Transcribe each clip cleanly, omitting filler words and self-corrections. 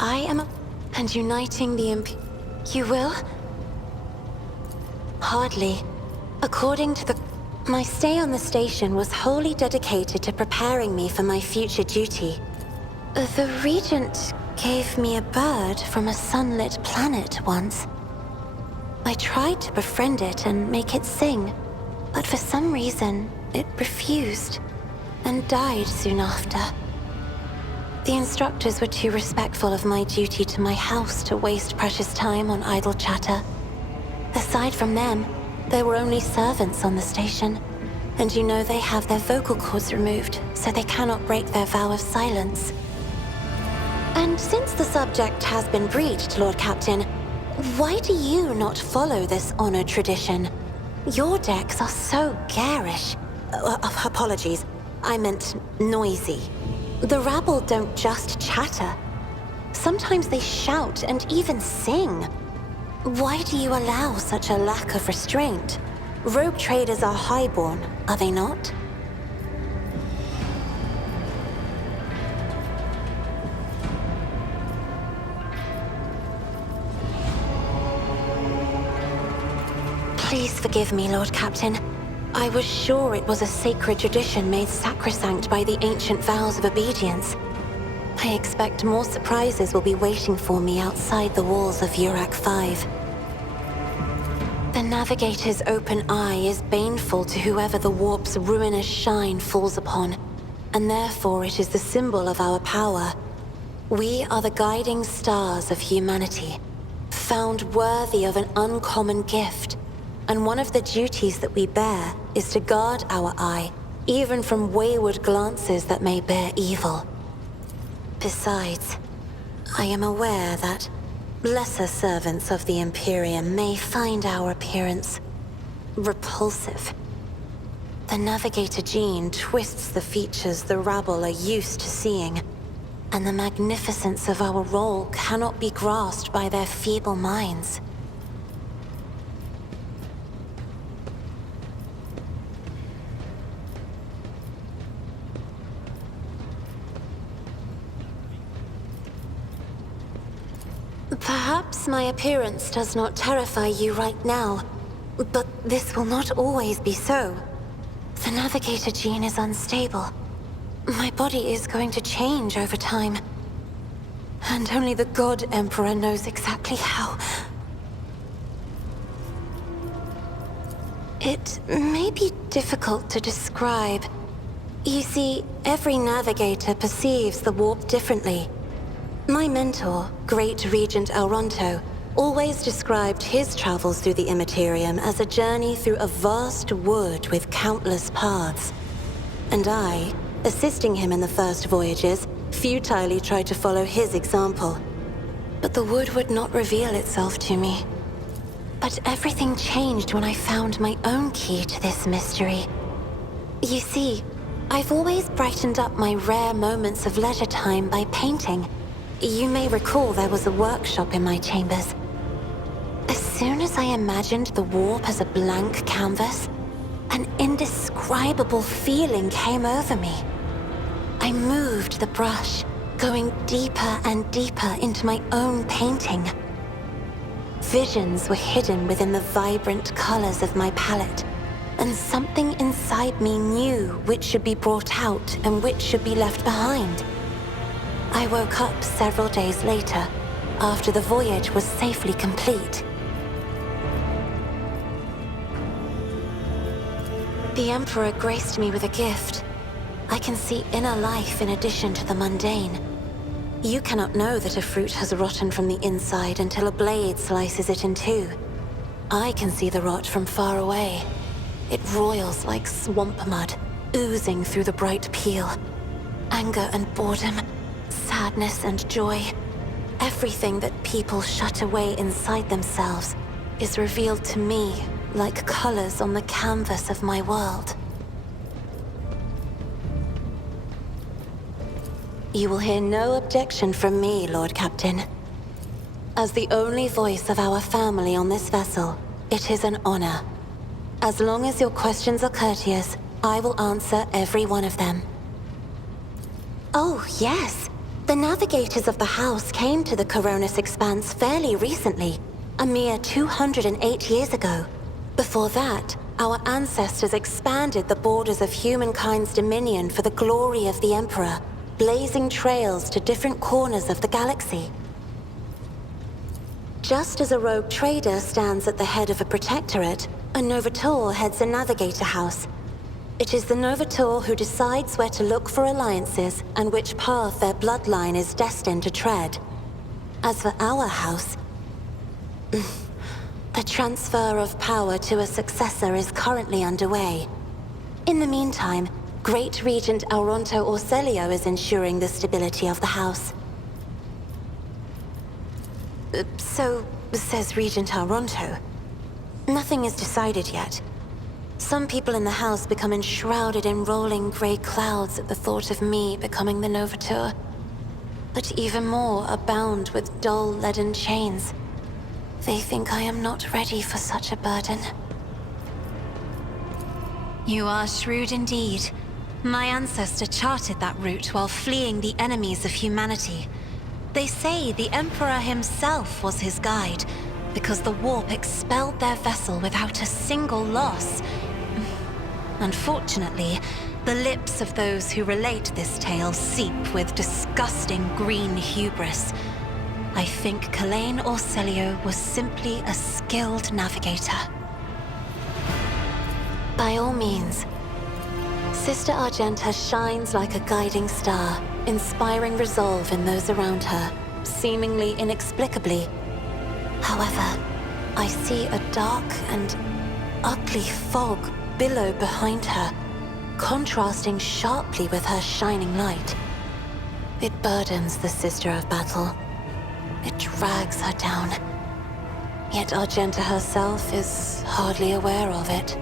I am and uniting the You will? Hardly. According to my stay on the station was wholly dedicated to preparing me for my future duty. The Regent gave me a bird from a sunlit planet once. I tried to befriend it and make it sing, but for some reason, it refused and died soon after. The instructors were too respectful of my duty to my house to waste precious time on idle chatter. Aside from them, there were only servants on the station, and you know they have their vocal cords removed, so they cannot break their vow of silence. And since the subject has been breached, Lord Captain, why do you not follow this honored tradition? Your decks are so garish. Apologies, I meant noisy. The rabble don't just chatter. Sometimes they shout and even sing. Why do you allow such a lack of restraint? Rogue traders are highborn, are they not? Please forgive me, Lord Captain. I was sure it was a sacred tradition made sacrosanct by the ancient vows of obedience. I expect more surprises will be waiting for me outside the walls of Urak 5. The Navigator's open eye is baneful to whoever the warp's ruinous shine falls upon, and therefore it is the symbol of our power. We are the guiding stars of humanity, found worthy of an uncommon gift, and one of the duties that we bear is to guard our eye, even from wayward glances that may bear evil. Besides, I am aware that lesser servants of the Imperium may find our appearance repulsive. The Navigator gene twists the features the rabble are used to seeing, and the magnificence of our role cannot be grasped by their feeble minds. Perhaps my appearance does not terrify you right now, but this will not always be so. The Navigator gene is unstable. My body is going to change over time. And only the God Emperor knows exactly how. It may be difficult to describe. You see, every Navigator perceives the warp differently. My mentor, Great Regent Elronto, always described his travels through the Immaterium as a journey through a vast wood with countless paths. And I, assisting him in the first voyages, futilely tried to follow his example. But the wood would not reveal itself to me. But everything changed when I found my own key to this mystery. You see, I've always brightened up my rare moments of leisure time by painting. You may recall there was a workshop in my chambers. As soon as I imagined the warp as a blank canvas, an indescribable feeling came over me. I moved the brush, going deeper and deeper into my own painting. Visions were hidden within the vibrant colors of my palette, and something inside me knew which should be brought out and which should be left behind. I woke up several days later, after the voyage was safely complete. The Emperor graced me with a gift. I can see inner life in addition to the mundane. You cannot know that a fruit has rotten from the inside until a blade slices it in two. I can see the rot from far away. It roils like swamp mud, oozing through the bright peel. Anger and boredom, sadness and joy. Everything that people shut away inside themselves is revealed to me like colors on the canvas of my world. You will hear no objection from me, Lord Captain. As the only voice of our family on this vessel, it is an honor. As long as your questions are courteous, I will answer every one of them. Oh, yes. The navigators of the house came to the Coronis Expanse fairly recently, a mere 208 years ago. Before that, our ancestors expanded the borders of humankind's dominion for the glory of the Emperor, blazing trails to different corners of the galaxy. Just as a rogue trader stands at the head of a protectorate, a Novator heads a navigator house. It is the Novator who decides where to look for alliances and which path their bloodline is destined to tread. As for our house, the transfer of power to a successor is currently underway. In the meantime, Great Regent Auronto Orselio is ensuring the stability of the house. So says Regent Auronto. Nothing is decided yet. Some people in the house become enshrouded in rolling grey clouds at the thought of me becoming the Novator. But even more are bound with dull leaden chains. They think I am not ready for such a burden. You are shrewd indeed. My ancestor charted that route while fleeing the enemies of humanity. They say the Emperor himself was his guide, because the warp expelled their vessel without a single loss. Unfortunately, the lips of those who relate this tale seep with disgusting green hubris. I think Kalain Orselio was simply a skilled navigator. By all means. Sister Argenta shines like a guiding star, inspiring resolve in those around her, seemingly inexplicably. However, I see a dark and ugly fog billow behind her, contrasting sharply with her shining light. It burdens the Sister of Battle. It drags her down. Yet Argenta herself is hardly aware of it.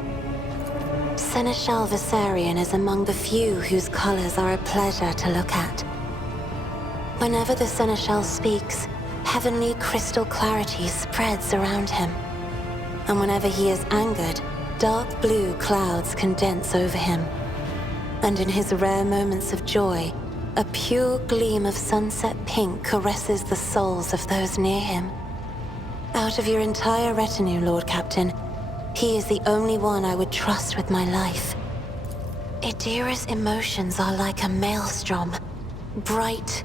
Seneschal Viserion is among the few whose colors are a pleasure to look at. Whenever the Seneschal speaks, heavenly crystal clarity spreads around him. And whenever he is angered, dark blue clouds condense over him. And in his rare moments of joy, a pure gleam of sunset pink caresses the souls of those near him. Out of your entire retinue, Lord Captain, he is the only one I would trust with my life. Idira's emotions are like a maelstrom, bright,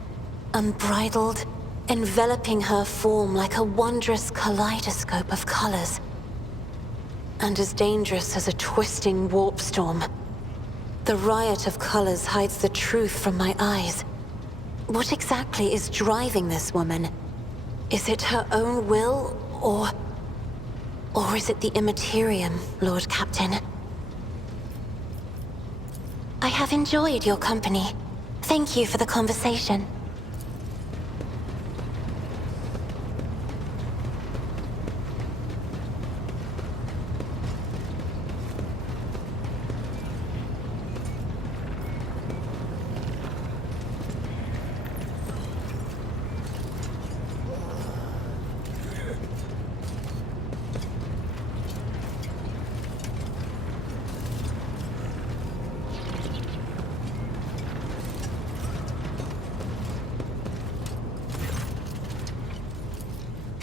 unbridled, enveloping her form like a wondrous kaleidoscope of colors. And as dangerous as a twisting warp storm. The riot of colors hides the truth from my eyes. What exactly is driving this woman? Is it her own will, or is it the Immaterium, Lord Captain? I have enjoyed your company. Thank you for the conversation.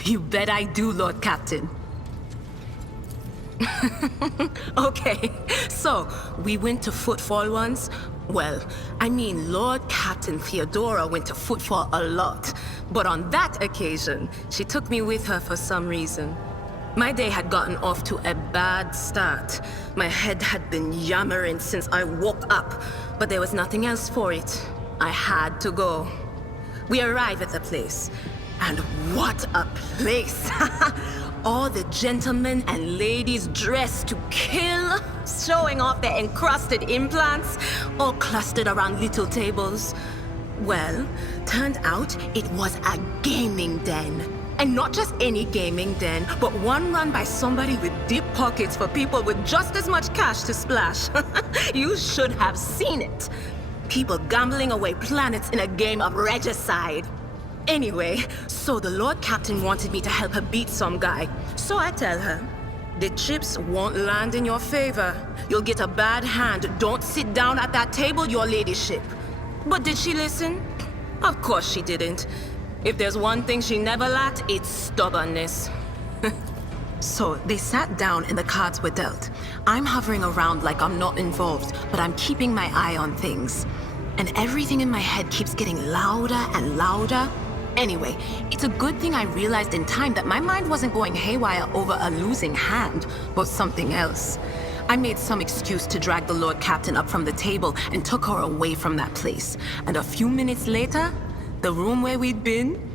You bet I do, Lord Captain. Okay, so we went to Footfall once. Well, I mean, Lord Captain Theodora went to Footfall a lot. But on that occasion, she took me with her for some reason. My day had gotten off to a bad start. My head had been yammering since I woke up, but there was nothing else for it. I had to go. We arrived at the place. And what a place! All the gentlemen and ladies dressed to kill, showing off their encrusted implants, all clustered around little tables. Well, turned out it was a gaming den. And not just any gaming den, but one run by somebody with deep pockets for people with just as much cash to splash. You should have seen it. People gambling away planets in a game of regicide. Anyway, so the Lord Captain wanted me to help her beat some guy. So I tell her, the chips won't land in your favor. You'll get a bad hand. Don't sit down at that table, your ladyship. But did she listen? Of course she didn't. If there's one thing she never lacked, it's stubbornness. So they sat down and the cards were dealt. I'm hovering around like I'm not involved, but I'm keeping my eye on things. And everything in my head keeps getting louder and louder. Anyway, it's a good thing I realized in time that my mind wasn't going haywire over a losing hand, but something else. I made some excuse to drag the Lord Captain up from the table and took her away from that place. And a few minutes later, the room where we'd been...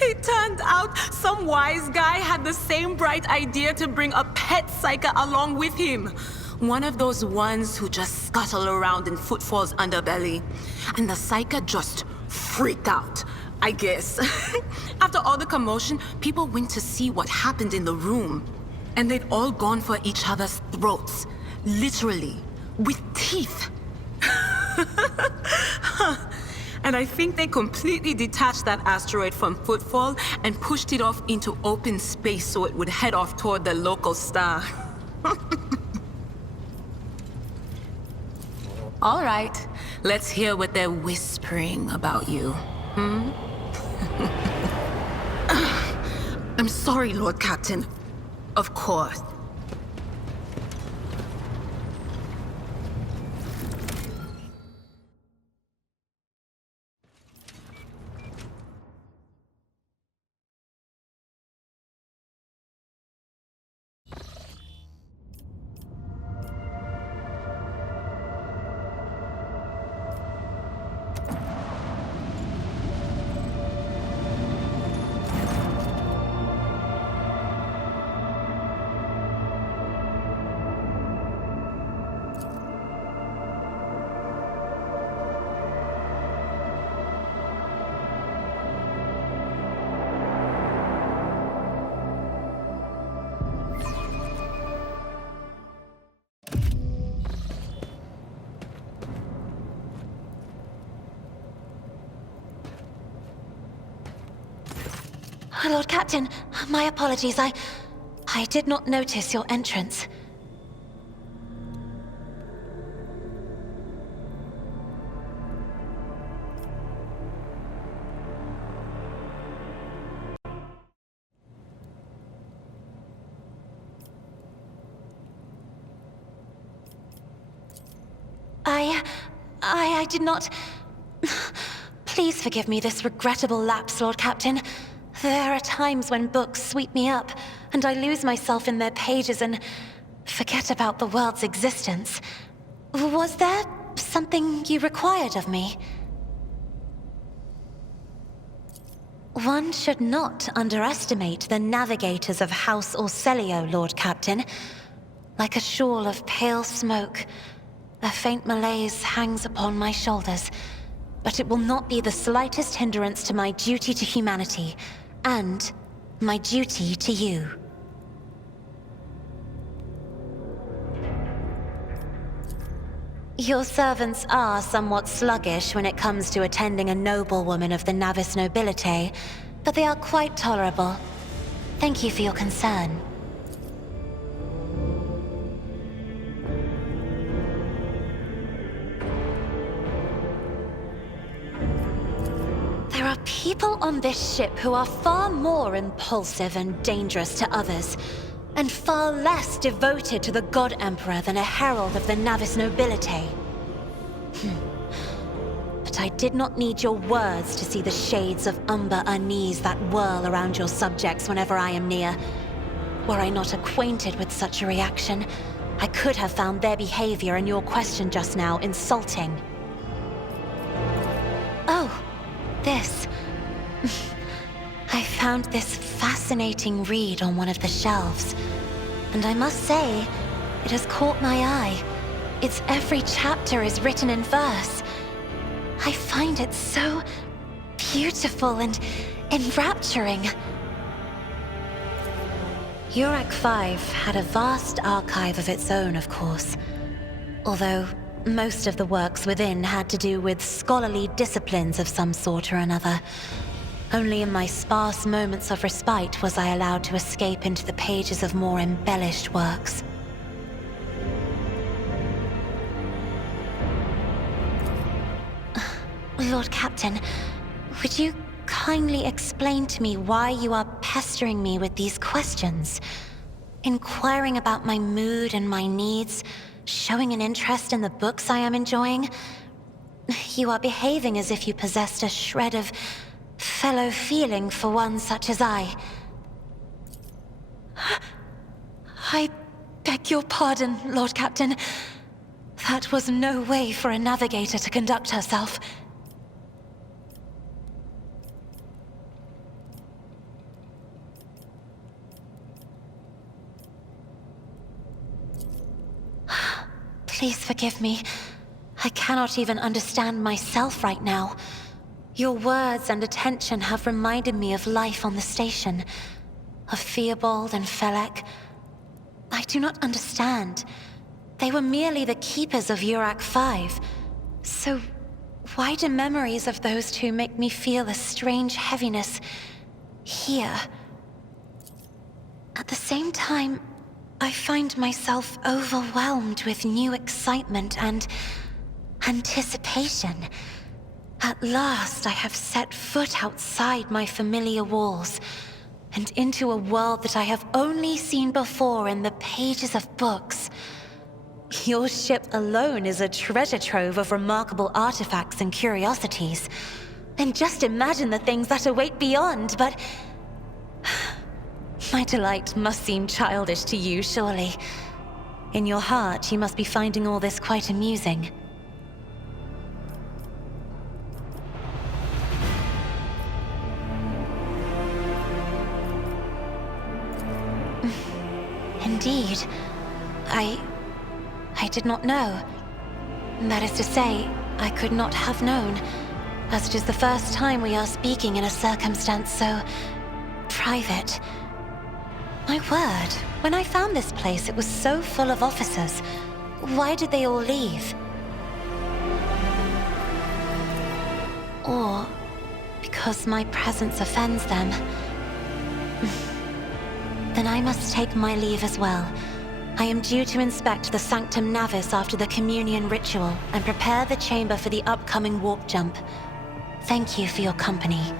It turned out some wise guy had the same bright idea to bring a pet psyker along with him. One of those ones who just scuttle around in Footfall's underbelly. And the psyker just freaked out, I guess. After all the commotion, people went to see what happened in the room. And they'd all gone for each other's throats. Literally. With teeth. And I think they completely detached that asteroid from Footfall and pushed it off into open space so it would head off toward the local star. All right, let's hear what they're whispering about you. I'm sorry, Lord Captain. Of course. Lord Captain, my apologies. I did not notice your entrance. I did not... Please forgive me this regrettable lapse, Lord Captain. There are times when books sweep me up, and I lose myself in their pages and forget about the world's existence. Was there something you required of me? One should not underestimate the navigators of House Orselio, Lord Captain. Like a shawl of pale smoke, a faint malaise hangs upon my shoulders, but it will not be the slightest hindrance to my duty to humanity, and my duty to you. Your servants are somewhat sluggish when it comes to attending a noblewoman of the Navis nobility, but they are quite tolerable. Thank you for your concern. There are people on this ship who are far more impulsive and dangerous to others, and far less devoted to the God Emperor than a herald of the Navis nobility. But I did not need your words to see the shades of umber unease that whirl around your subjects whenever I am near. Were I not acquainted with such a reaction, I could have found their behavior in your question just now insulting. Oh. This. I found this fascinating read on one of the shelves, and I must say, it has caught my eye. Its every chapter is written in verse. I find it so beautiful and enrapturing. Urak 5 had a vast archive of its own, of course, although most of the works within had to do with scholarly disciplines of some sort or another. Only in my sparse moments of respite was I allowed to escape into the pages of more embellished works. Lord Captain, would you kindly explain to me why you are pestering me with these questions? Inquiring about my mood and my needs, showing an interest in the books I am enjoying. You are behaving as if you possessed a shred of fellow feeling for one such as I. I beg your pardon, Lord Captain. That was no way for a navigator to conduct herself. Please forgive me. I cannot even understand myself right now. Your words and attention have reminded me of life on the station, of Theobald and Felek. I do not understand. They were merely the keepers of Urak 5. So why do memories of those two make me feel a strange heaviness here? At the same time, I find myself overwhelmed with new excitement and anticipation. At last, I have set foot outside my familiar walls and into a world that I have only seen before in the pages of books. Your ship alone is a treasure trove of remarkable artifacts and curiosities. And just imagine the things that await beyond, but my delight must seem childish to you, surely. In your heart, you must be finding all this quite amusing. Indeed. I did not know. That is to say, I could not have known, as it is the first time we are speaking in a circumstance so private. My word, when I found this place, it was so full of officers. Why did they all leave? Or because my presence offends them? Then I must take my leave as well. I am due to inspect the Sanctum Navis after the communion ritual and prepare the chamber for the upcoming warp jump. Thank you for your company.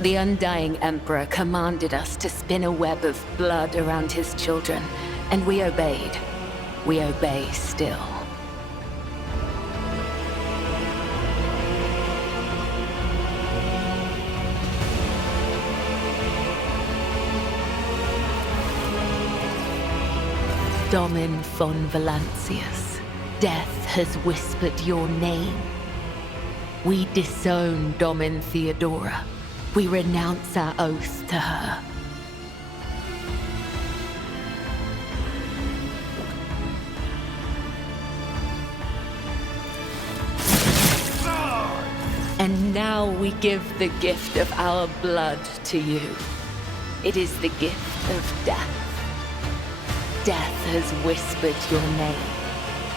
The Undying Emperor commanded us to spin a web of blood around his children, and we obeyed. We obey still. Domin von Valancius, death has whispered your name. We disown Domin Theodora. We renounce our oath to her. And now we give the gift of our blood to you. It is the gift of death. Death has whispered your name.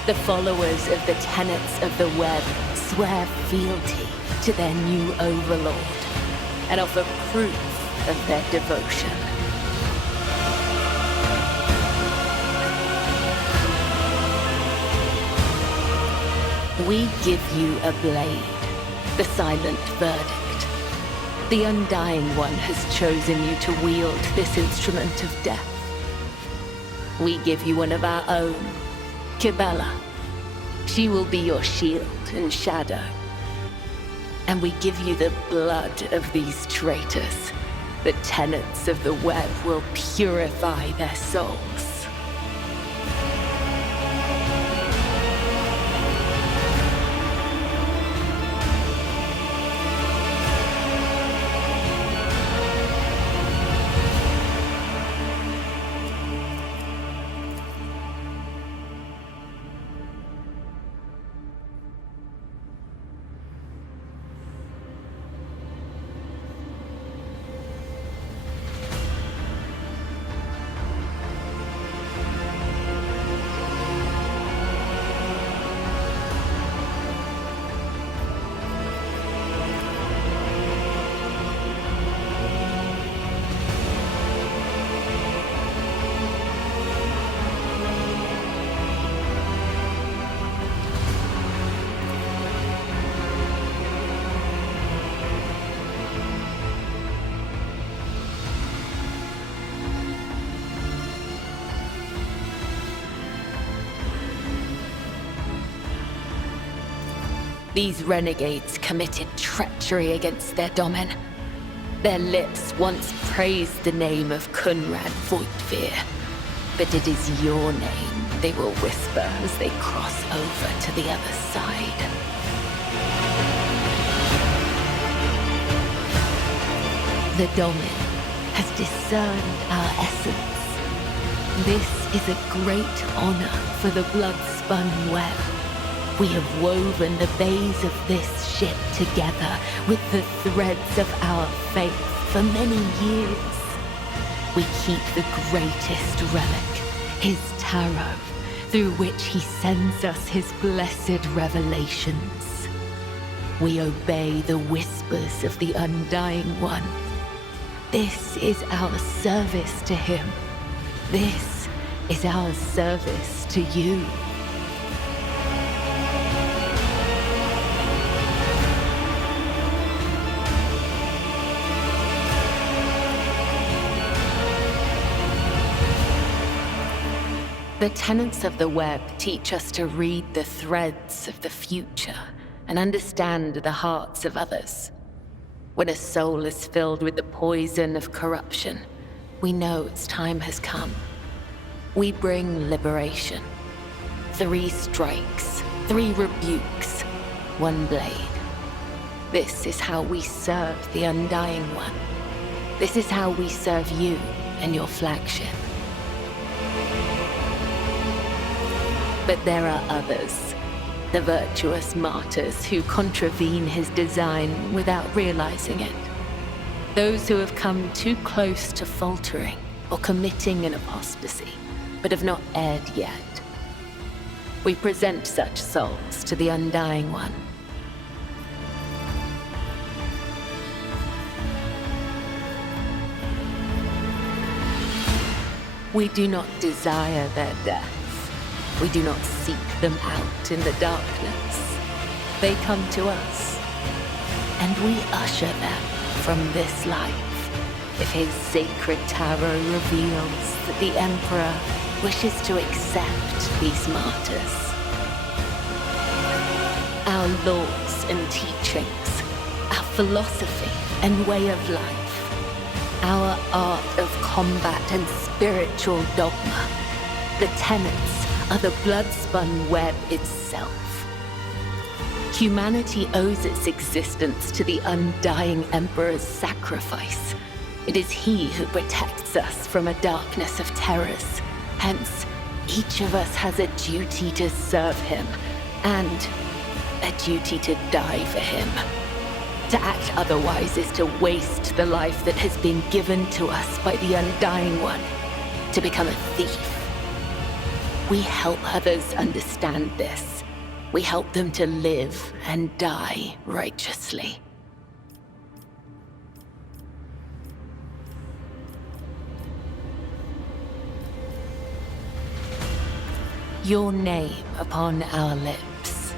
The followers of the tenets of the web swear fealty to their new overlord and offer proof of their devotion. We give you a blade, the silent verdict. The Undying One has chosen you to wield this instrument of death. We give you one of our own, Kibella. She will be your shield and shadow. And we give you the blood of these traitors. The tenets of the web will purify their souls. These renegades committed treachery against their domin. Their lips once praised the name of Kunrad Voigtveer, but it is your name they will whisper as they cross over to the other side. The domin has discerned our essence. This is a great honor for the blood-spun web. We have woven the bays of this ship together with the threads of our faith for many years. We keep the greatest relic, his tarot, through which he sends us his blessed revelations. We obey the whispers of the Undying One. This is our service to him. This is our service to you. The tenets of the web teach us to read the threads of the future and understand the hearts of others. When a soul is filled with the poison of corruption, we know its time has come. We bring liberation. 3 strikes, 3 rebukes, 1 blade. This is how we serve the Undying One. This is how we serve you and your flagship. But there are others, the virtuous martyrs who contravene his design without realizing it. Those who have come too close to faltering or committing an apostasy, but have not erred yet. We present such souls to the Undying One. We do not desire their death. We do not seek them out in the darkness. They come to us, and we usher them from this life if his sacred tarot reveals that the Emperor wishes to accept these martyrs. Our laws and teachings, our philosophy and way of life, our art of combat and spiritual dogma, the tenets are the blood-spun web itself. Humanity owes its existence to the undying Emperor's sacrifice. It is he who protects us from a darkness of terrors. Hence, each of us has a duty to serve him, and a duty to die for him. To act otherwise is to waste the life that has been given to us by the Undying One, to become a thief. We help others understand this. We help them to live and die righteously. Your name upon our lips.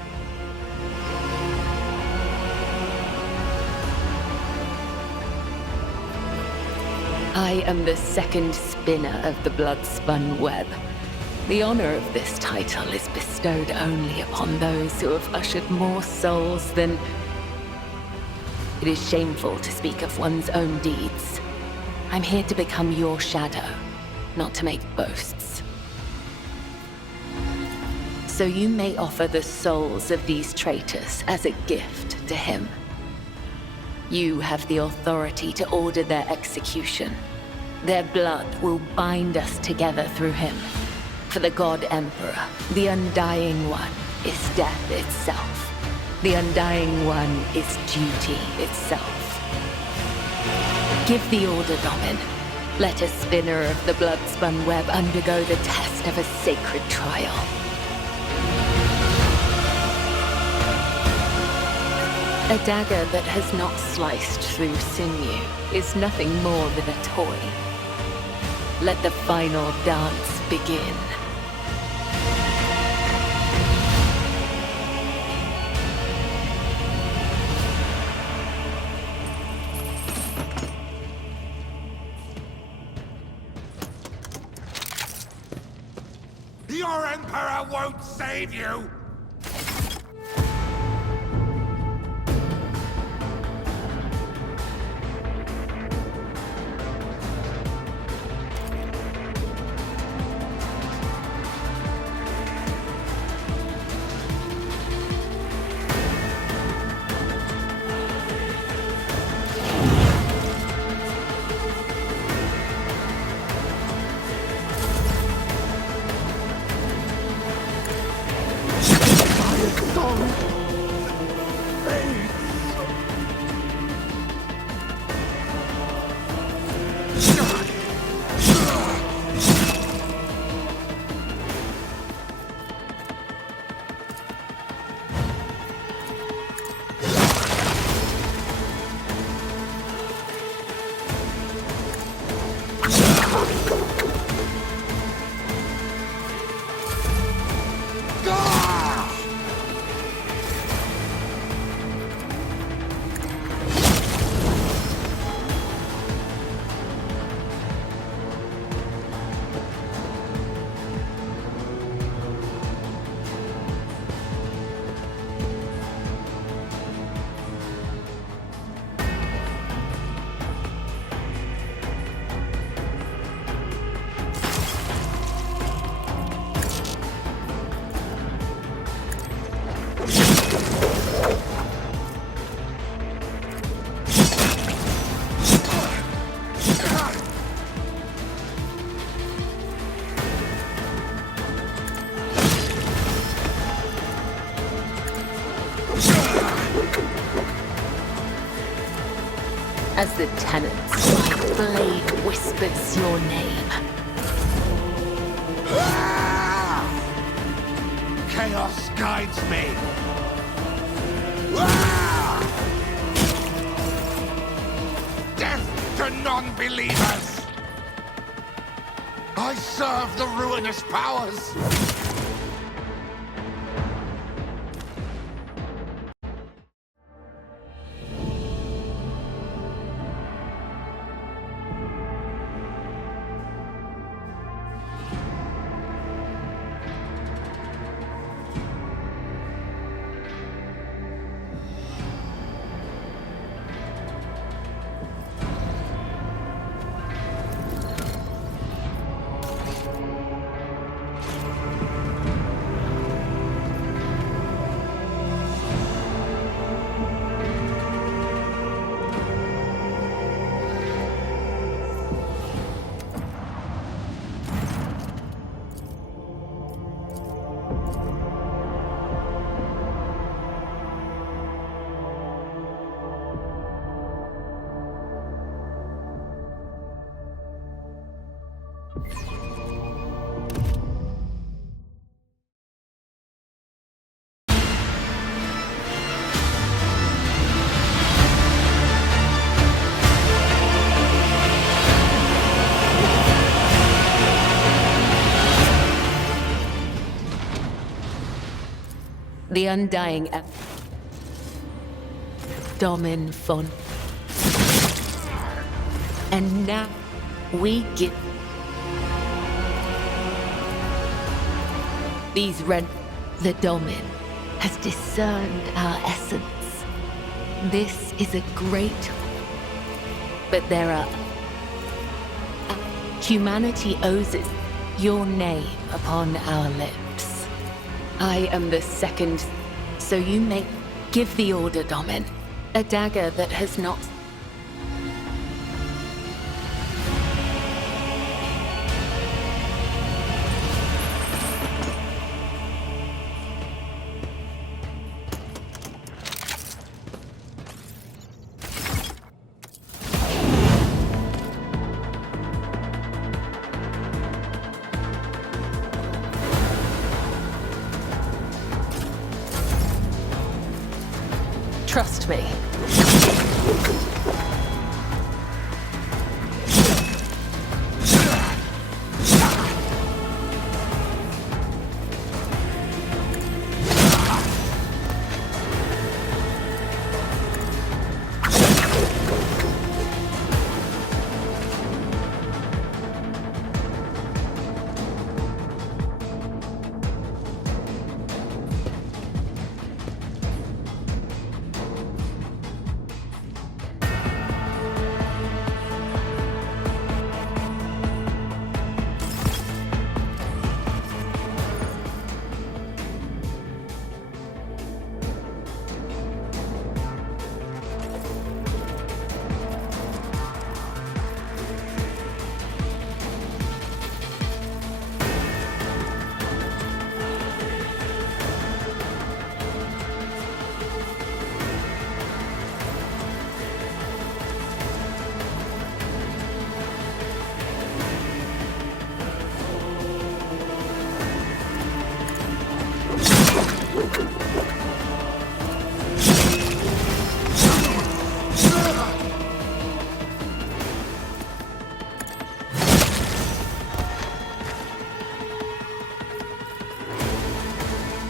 I am the second spinner of the blood-spun web. The honor of this title is bestowed only upon those who have ushered more souls than... It is shameful to speak of one's own deeds. I'm here to become your shadow, not to make boasts. So you may offer the souls of these traitors as a gift to him. You have the authority to order their execution. Their blood will bind us together through him. For the God Emperor, the Undying One is death itself. The Undying One is duty itself. Give the order, Domin. Let a spinner of the blood-spun web undergo the test of a sacred trial. A dagger that has not sliced through sinew is nothing more than a toy. Let the final dance begin. Your Emperor won't save you! As the tenets, my blade whispers your name. Chaos guides me! Death to non-believers! I serve the ruinous powers! The undying Domin Fon. And now we give these red. The Domin has discerned our essence. This is a great, but there are humanity owes it your name upon our lips. I am the second, so you may give the order, Domin. A dagger that has not. Trust me.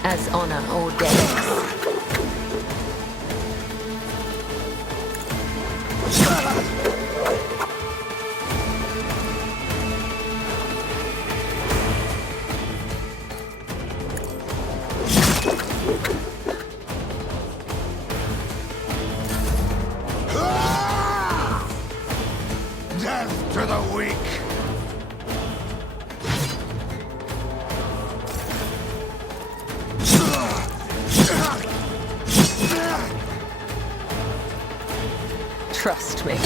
As honor ordains. Death to the weak! Trust me.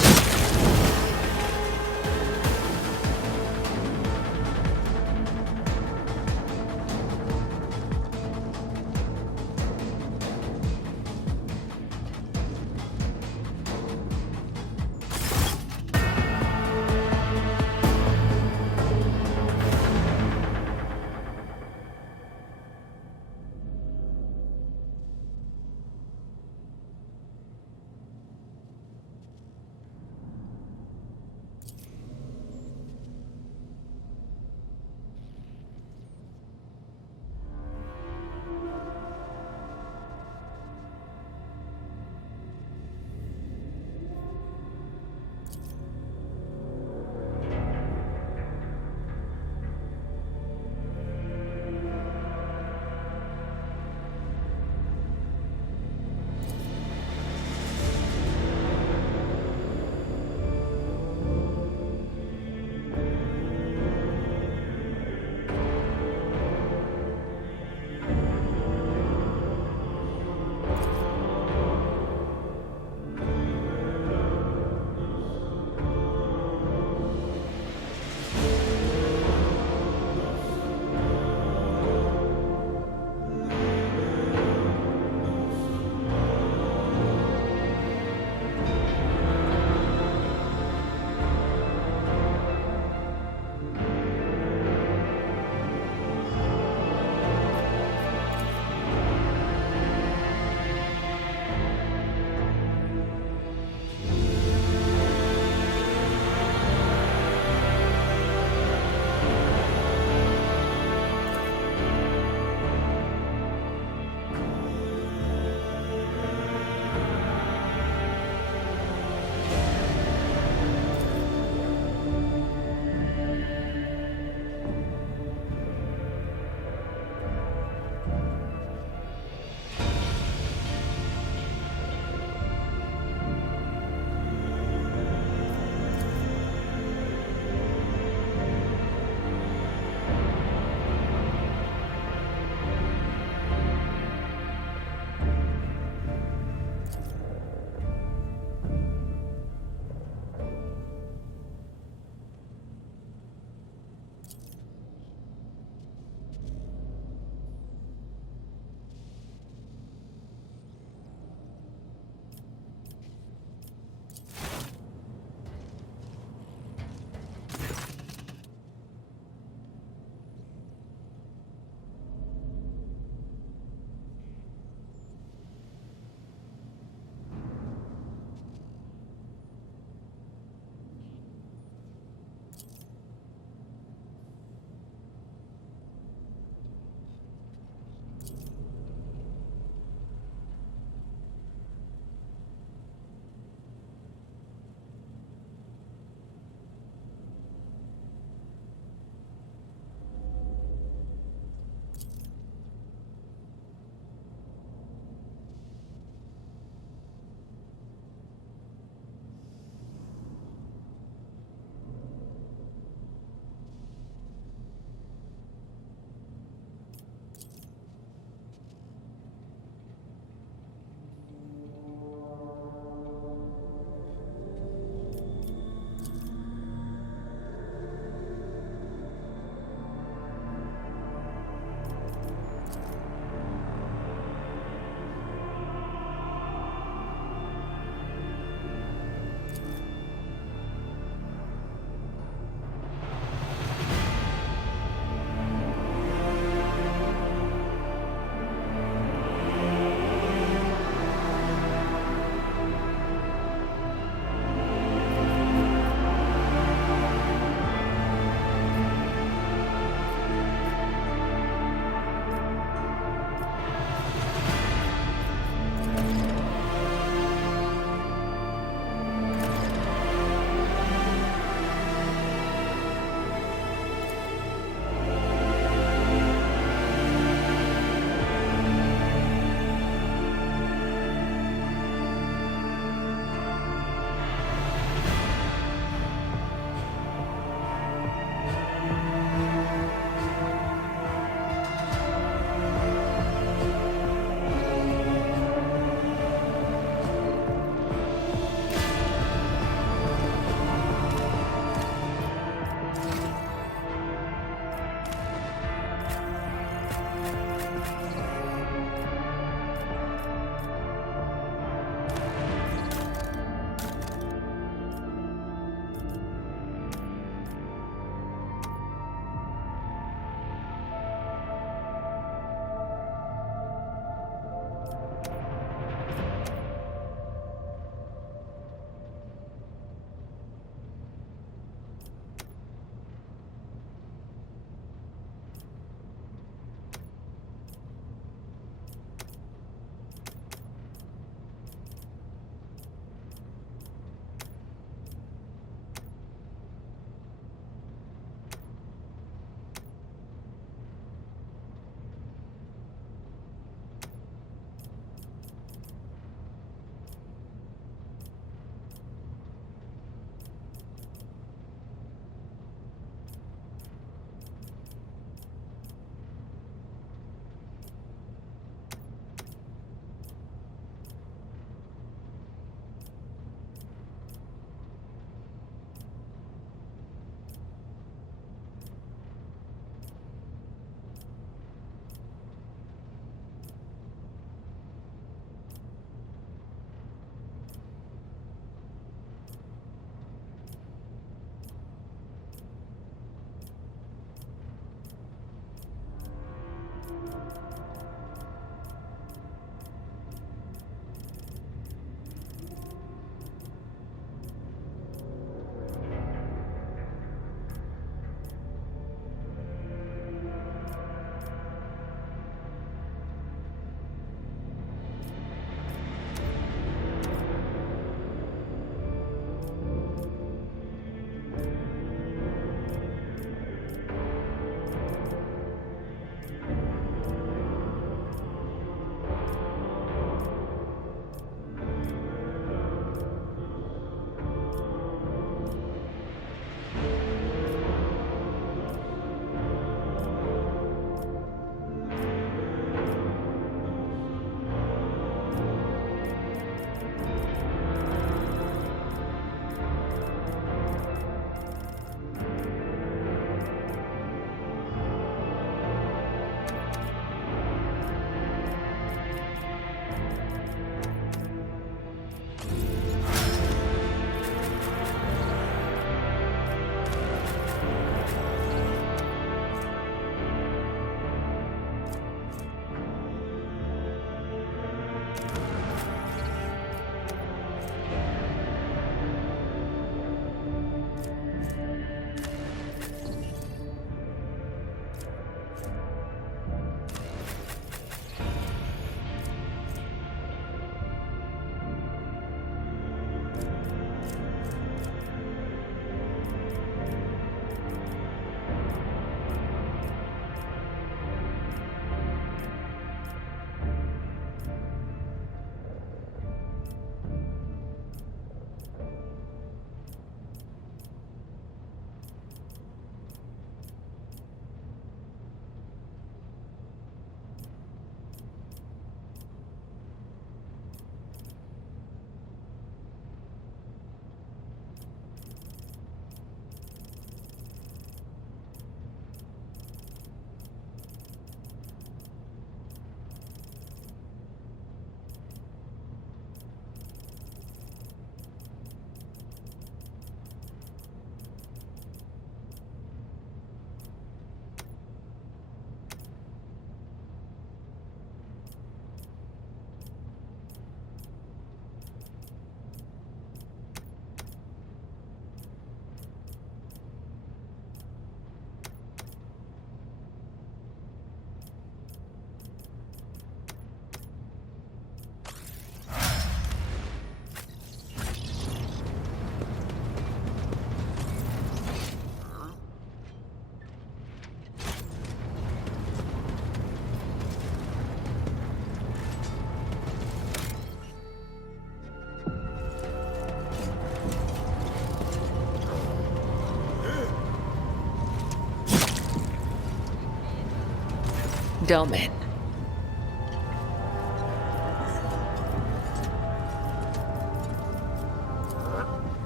Domin.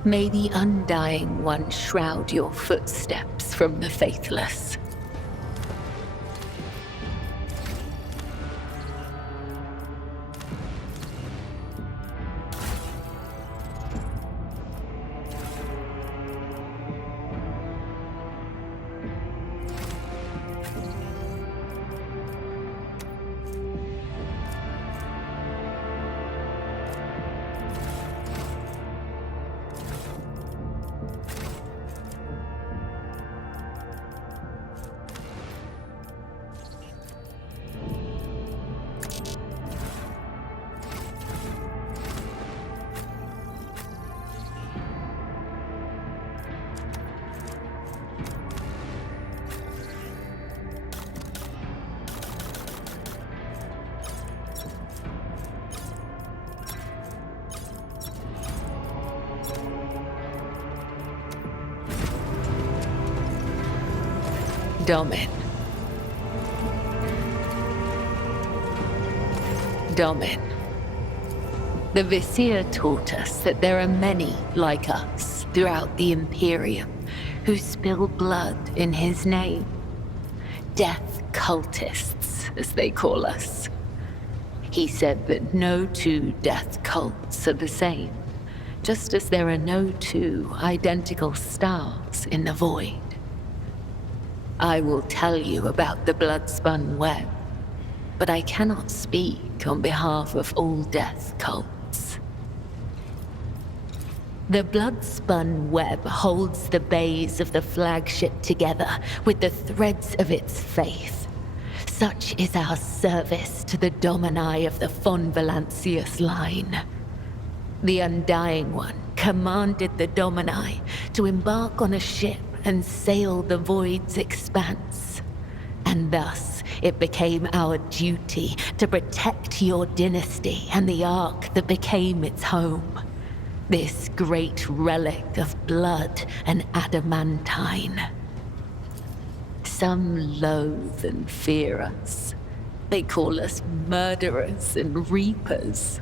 May the Undying One shroud your footsteps from the faithless. Domin. Domin. The Vizier taught us that there are many like us throughout the Imperium who spill blood in his name. Death cultists, as they call us. He said that no two death cults are the same, just as there are no two identical stars in the void. I will tell you about the blood-spun web, but I cannot speak on behalf of all death cults. The blood-spun web holds the bays of the flagship together with the threads of its faith. Such is our service to the Domini of the Von Valancius line. The Undying One commanded the Domini to embark on a ship and sail the void's expanse. And thus, it became our duty to protect your dynasty and the Ark that became its home. This great relic of blood and adamantine. Some loathe and fear us. They call us murderers and reapers.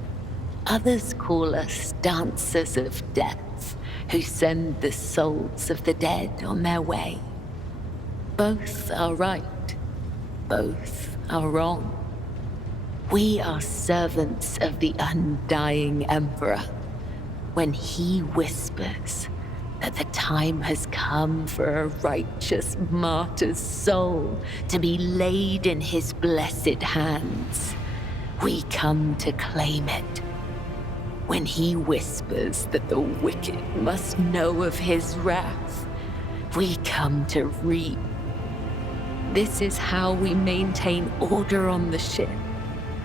Others call us dancers of death, who send the souls of the dead on their way. Both are right, both are wrong. We are servants of the Undying Emperor. When he whispers that the time has come for a righteous martyr's soul to be laid in his blessed hands, we come to claim it. When he whispers that the wicked must know of his wrath, we come to reap. This is how we maintain order on the ship,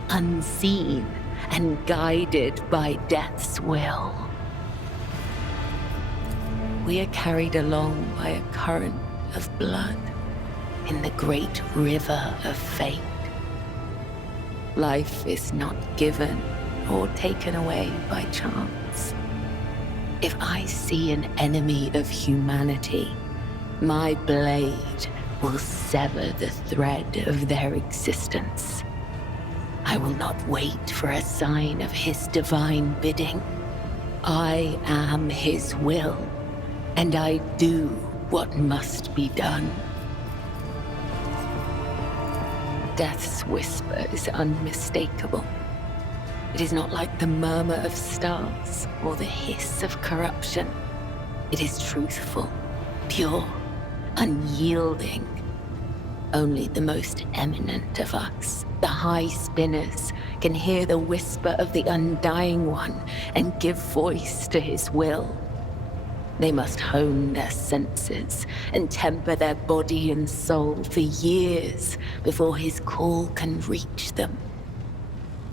unseen and guided by death's will. We are carried along by a current of blood in the great river of fate. Life is not given or taken away by chance. If I see an enemy of humanity, my blade will sever the thread of their existence. I will not wait for a sign of his divine bidding. I am his will, and I do what must be done. Death's whisper is unmistakable. It is not like the murmur of stars or the hiss of corruption. It is truthful, pure, unyielding. Only the most eminent of us, the high spinners, can hear the whisper of the Undying One and give voice to his will. They must hone their senses and temper their body and soul for years before his call can reach them.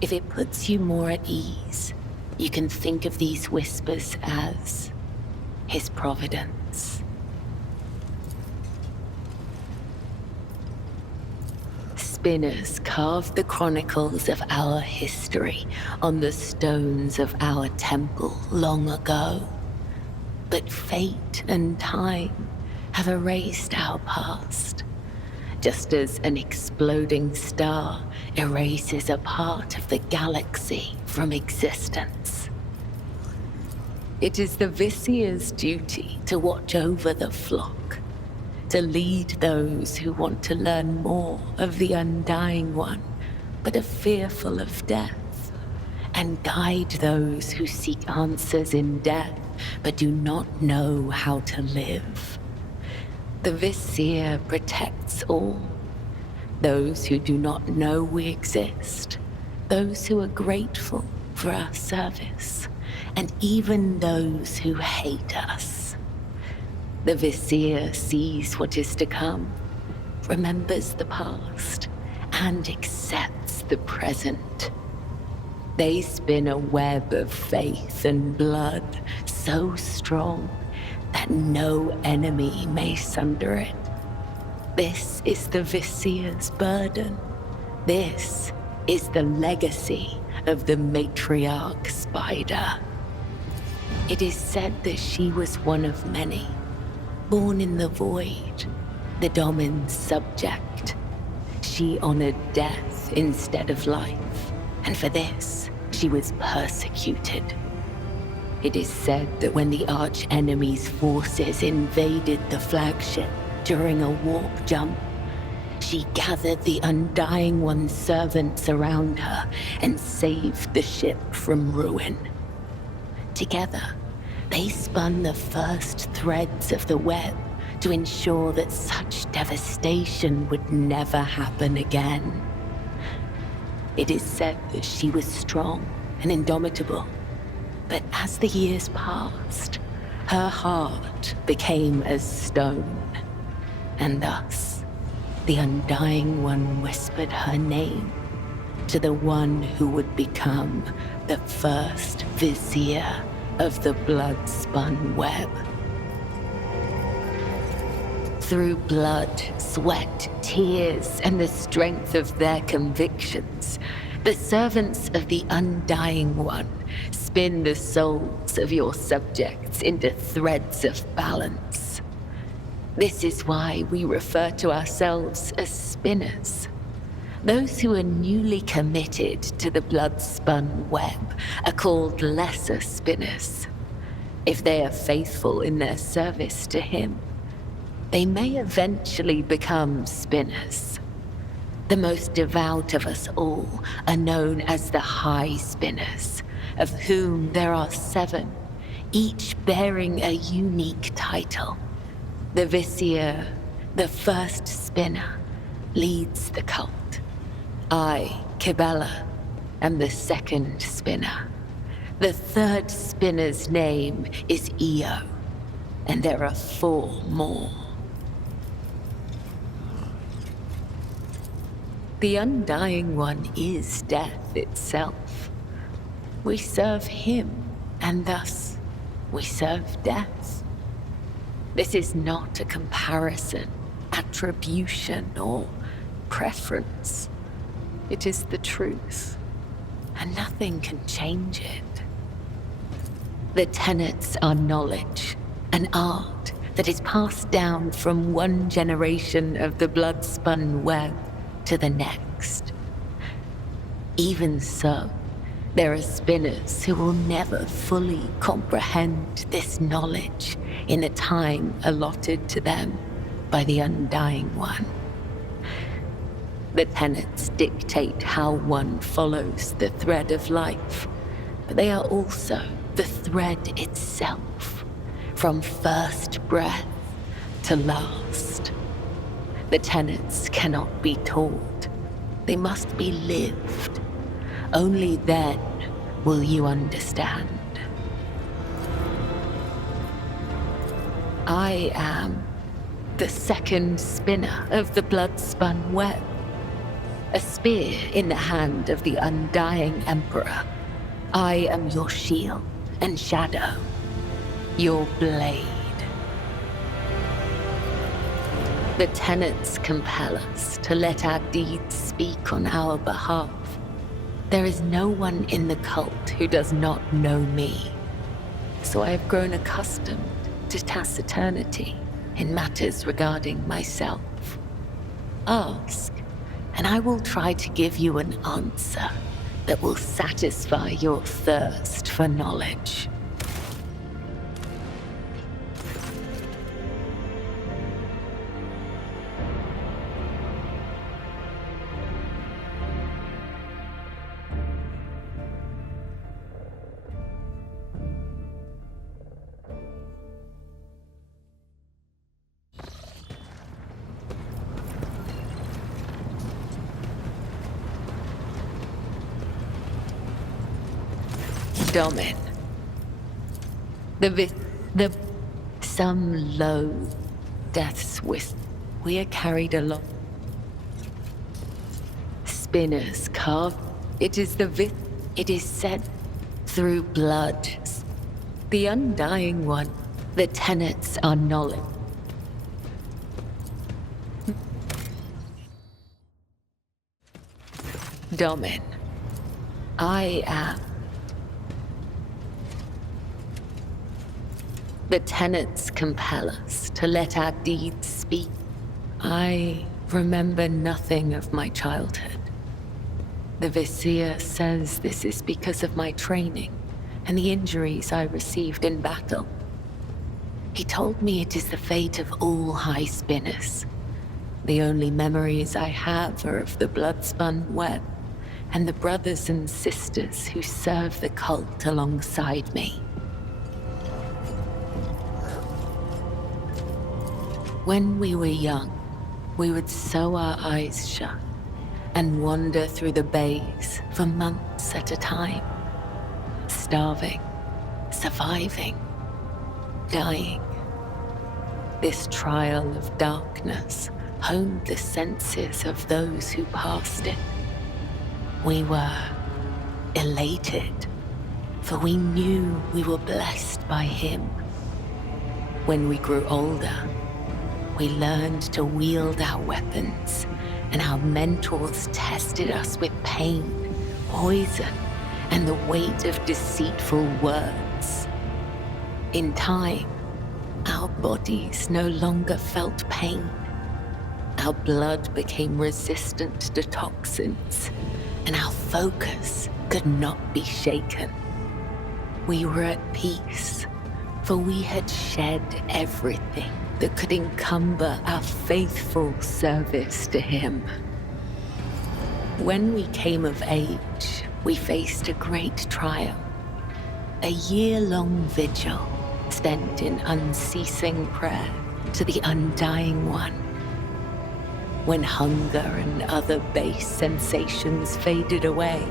If it puts you more at ease, you can think of these whispers as his providence. Spinners carved the chronicles of our history on the stones of our temple long ago. But fate and time have erased our past. just as an exploding star erases a part of the galaxy from existence. It is the Visier's duty to watch over the flock, to lead those who want to learn more of the Undying One, but are fearful of death, and guide those who seek answers in death, but do not know how to live. The Visier protects all. Those who do not know we exist, those who are grateful for our service, and even those who hate us. The Visier sees what is to come, remembers the past, and accepts the present. They spin a web of faith and blood so strong that no enemy may sunder it. This is the Visier's burden. This is the legacy of the matriarch spider. It is said that she was one of many, born in the void, the Domin's subject. She honored death instead of life, and for this, she was persecuted. It is said that when the arch-enemy's forces invaded the flagship during a warp jump, she gathered the Undying One's servants around her and saved the ship from ruin. Together, they spun the first threads of the web to ensure that such devastation would never happen again. It is said that she was strong and indomitable, but as the years passed, her heart became as stone, and thus the Undying One whispered her name to the one who would become the first Visier of the blood-spun web. Through blood, sweat, tears, and the strength of their convictions, the servants of the Undying One spin the souls of your subjects into threads of balance. This is why we refer to ourselves as spinners. Those who are newly committed to the blood-spun web are called lesser spinners. If they are faithful in their service to him, they may eventually become spinners. The most devout of us all are known as the High Spinners, of whom there are 7, each bearing a unique title. The Visier, the first spinner, leads the cult. I, Kibella, am the second spinner. The third spinner's name is Io, and there are 4 more. The Undying One is death itself. We serve him, and thus we serve death. This is not a comparison, attribution, or preference. It is the truth, and nothing can change it. The tenets are knowledge, an art that is passed down from one generation of the blood-spun web to the next. Even so, there are spinners who will never fully comprehend this knowledge in the time allotted to them by the Undying One. The tenets dictate how one follows the thread of life, but they are also the thread itself, from first breath to last. The tenets cannot be taught, they must be lived. Only then will you understand. I am the second spinner of the blood-spun web, a spear in the hand of the Undying Emperor. I am your shield and shadow, your blade. The tenets compel us to let our deeds speak on our behalf. There is no one in the cult who does not know me, so I have grown accustomed to taciturnity in matters regarding myself. Ask, and I will try to give you an answer that will satisfy your thirst for knowledge. Domin. Some low death's whisper. We are carried along. Spinners carved. It is it is said through blood. The undying one. The tenets are knowledge. Domin. I am. The tenets compel us to let our deeds speak. I remember nothing of my childhood. The Vizier says this is because of my training and the injuries I received in battle. He told me it is the fate of all high spinners. The only memories I have are of the blood-spun web and the brothers and sisters who serve the cult alongside me. When we were young, we would sew our eyes shut and wander through the bays for months at a time, starving, surviving, dying. This trial of darkness honed the senses of those who passed it. We were elated, for we knew we were blessed by him. When we grew older, we learned to wield our weapons, and our mentors tested us with pain, poison, and the weight of deceitful words. In time, our bodies no longer felt pain. Our blood became resistant to toxins, and our focus could not be shaken. We were at peace, for we had shed everything that could encumber our faithful service to him. When we came of age, we faced a great trial, a year-long vigil spent in unceasing prayer to the Undying One. When hunger and other base sensations faded away,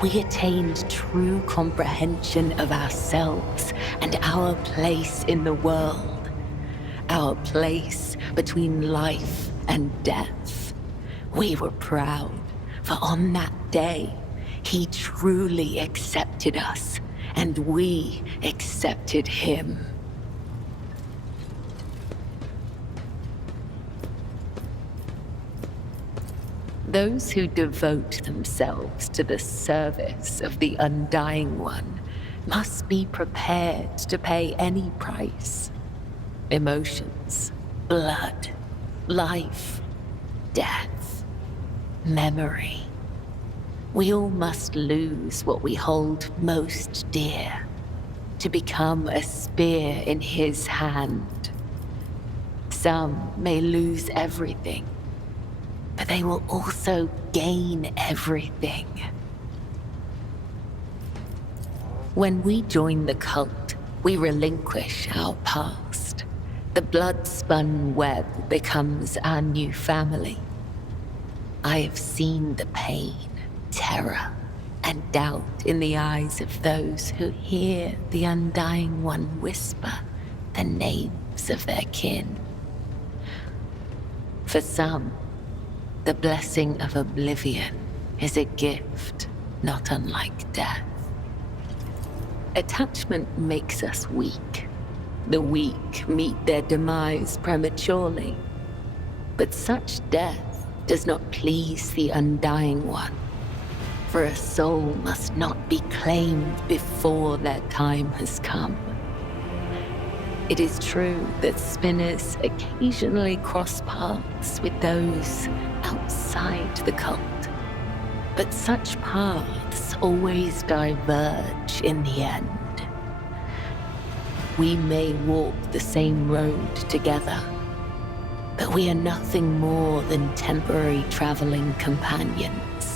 we attained true comprehension of ourselves and our place in the world. Our place between life and death. We were proud, for on that day, he truly accepted us, and we accepted him. Those who devote themselves to the service of the Undying One must be prepared to pay any price. Emotions, blood, life, death, memory. We all must lose what we hold most dear to become a spear in his hand. Some may lose everything, but they will also gain everything. When we join the cult, we relinquish our past. The blood-spun web becomes our new family. I have seen the pain, terror, and doubt in the eyes of those who hear the Undying One whisper the names of their kin. For some, the blessing of oblivion is a gift not unlike death. Attachment makes us weak. The weak meet their demise prematurely. But such death does not please the Undying One, for a soul must not be claimed before their time has come. It is true that spinners occasionally cross paths with those outside the cult, but such paths always diverge in the end. We may walk the same road together, but we are nothing more than temporary traveling companions.